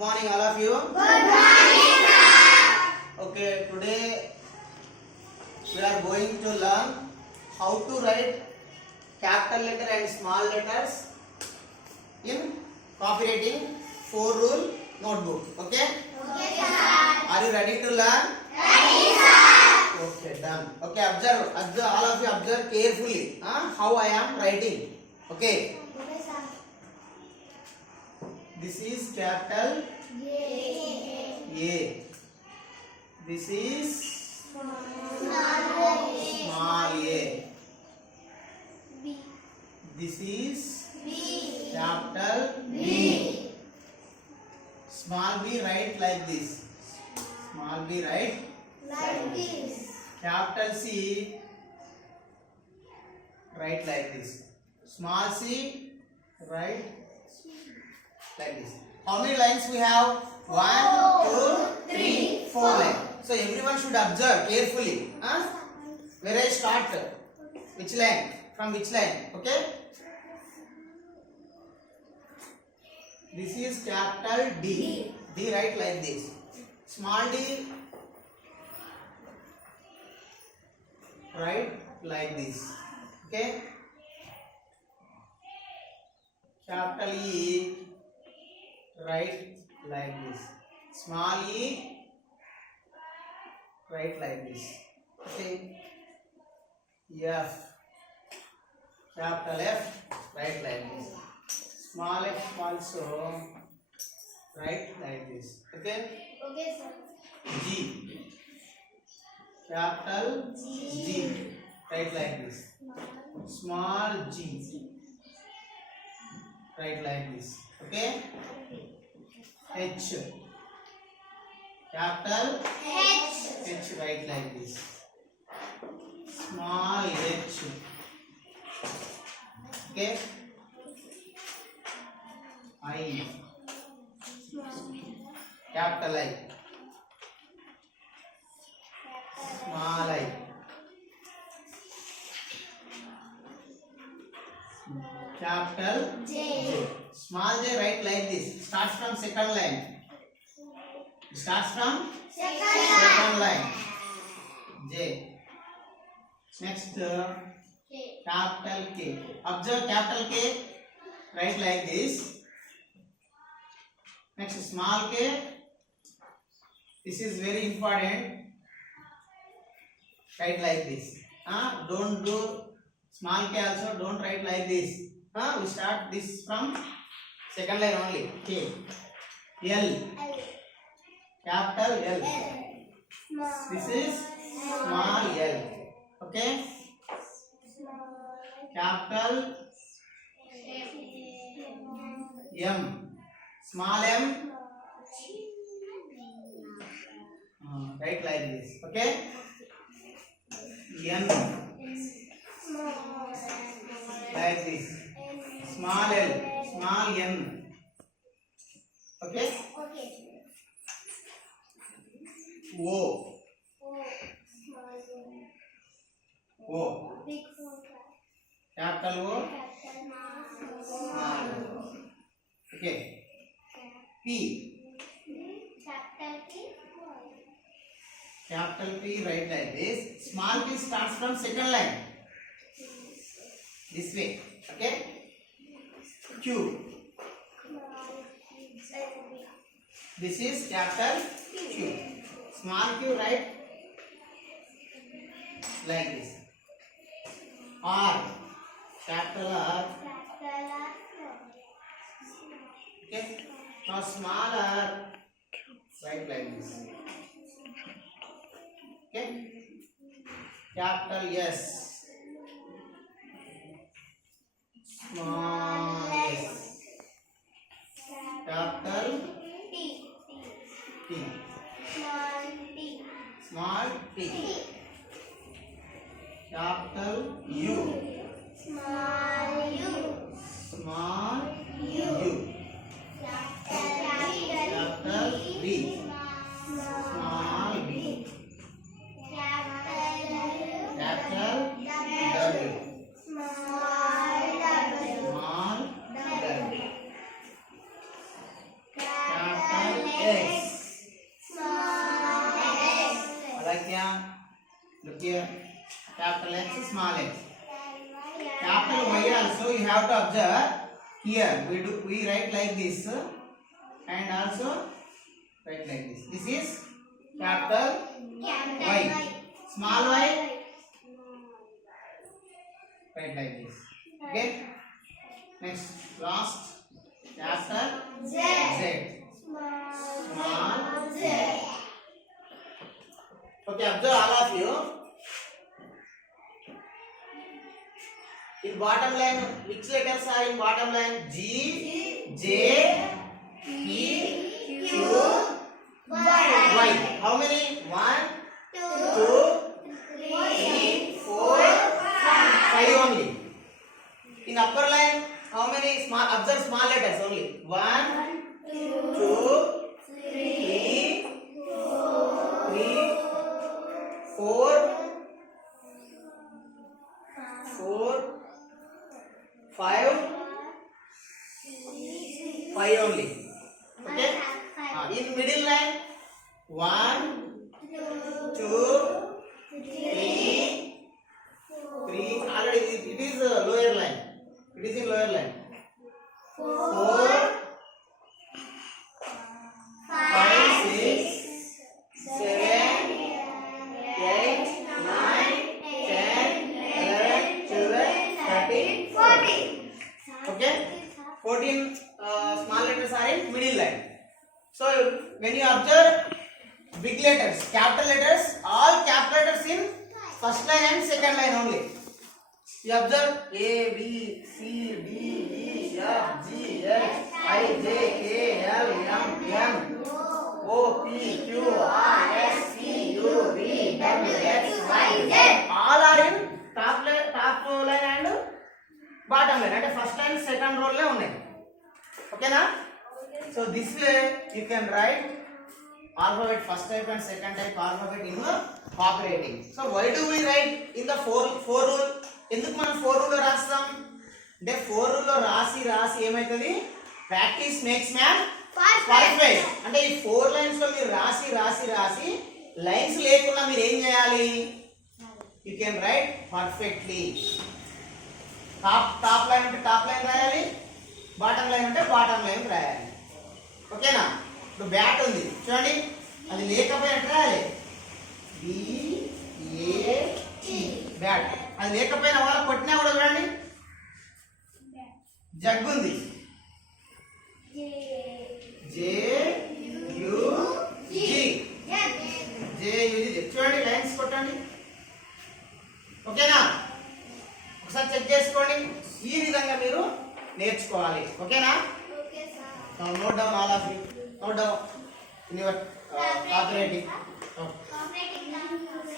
morning all of you. Good morning, sir. Okay, today we are going to learn how to write capital letter and small letters in copywriting 4 rule notebook. Okay? Okay, sir. Are you ready to learn? Ready, sir. Okay, done. Okay, observe all of you observe carefully how I am writing. Okay, Okay, sir. this is capital A. This is small a. B. This is B. capital B. Small b write like this. Small b write Like this. capital C write like this. Small c write like this. How many lines we have? 1, 2, 3, 4 lines. So everyone should observe carefully. Where I start? Which line? From which line? Okay. This is capital D. D write like this. Small d write like this. Okay. Capital E write like this. Small e write like this. Okay. F. Capital F write like this. Small f also write like this. Okay. Okay, sir. G. Capital G write like this. Small g write like this. Okay. H. Capital H write like this. Small h. Okay. I. Capital I. Small I. Capital J. Small j write like this. Starts from second line. Starts from second line. J. Next capital K. Observe capital K write like this. Next small k. This is very important. Write like this. Don't do small k also. Don't write like this. We start this from second line only. K. L. Capital L. This is small L. Okay. Capital M. Small m. Write like this. Okay. N. Like this. Small l. Small n. Okay. O. O. Capital O. Small. Okay. P. Capital P write like this. Small p starts from second line. This way. Okay. Q. This is capital Q. Small q write like this. R. Capital R. Okay. Now small r write like this. Okay. Capital S. Small s. Capital T. Small t. Capital U. Small u. Capital V. Small v. Capital W. Small w. Capital Look here. Capital X, small x. Capital Y also you have to observe. Here we write like this and also write like this. This is capital Y. Small y write like this. Okay. Next, last capital Z. Small z. Okay, observe all of you. In bottom line, which letters are in bottom line? G, J, P, Q, Y. How many? 1, 2, 3, 4, 5 only. In upper line, how many? Small. Observe small letters only. 1, 2, 3, 4, 5 only. Okay. In middle line, 1, 2, 3. Already it is lower line. It is in lower line. 4, 5, 6, 7, 8, 9, 10, 11, 12, 13, 14. Okay. 14 small letters are in middle line. So when you observe big letters, capital letters, all capital letters in first line and second line only. You observe A, B, C, D, E, F, G, H, I, J, K, L, M, N, O, P, Q, R, S, T, U, V, W, X, Y, Z. All are in top line and bottom line. And first line, second row le unnai. Okay na? So this way you can write alphabet first type and second type alphabet in the cooperating. So why do we write in the four rule? ఎందుకు మనం 4 rule రాస్తాం అంటే 4 rule లో రాసి ఏమైతది practice makes man perfect. అంటే ఈ 4 lines లో మీరు రాసి లైన్స్ లేకుండా మీరు ఏం చేయాలి? You can write perfectly. Top line అంటే టాప్ లైన్ రాయాలి, బాటమ్ లైన్ అంటే బాటమ్ లైన్ రాయాలి. ఓకేనా? ఇప్పుడు బ్యాట్ ఉంది చూడండి, అది లేకపోయినట్టు రాయాలి. BAT bat. అది లేకపోయినా వాళ్ళ కొట్టినా కూడా చూడండి జగ్ ఉంది. చూడండి లైన్స్ కొట్టండి. ఓకేనా? ఒకసారి చెక్ చేసుకోండి. ఈ విధంగా మీరు నేర్చుకోవాలి. ఓకేనా? Note down all of you. Note down in your cooperative.